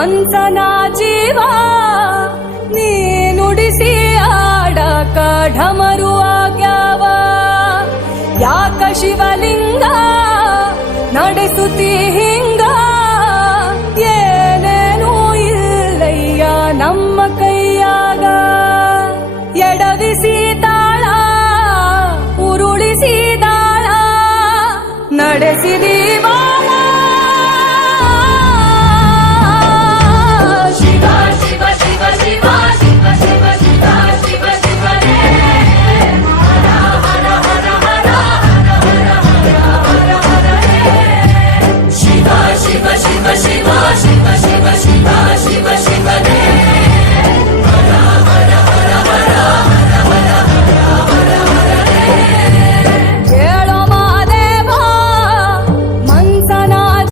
ಮನ್ಸನ ಜೀವ ನೀ ನುಡಿಸಿ ಆಡಕ ಢಮರು ಆಗ್ಯಾವ. ಯಾಕ ಶಿವಲಿಂಗ ನಡೆಸುತ್ತಿ ಹಿಂಗ, ಏನೇನೂ ಇಲ್ಲಯ್ಯ ನಮ್ಮ ಕೈಯಾಗ. ಎಡವಿಸಿ ತಾಳ ಉರುಳಿಸಿ ದಾಳ ನಡೆಸಿದೀವ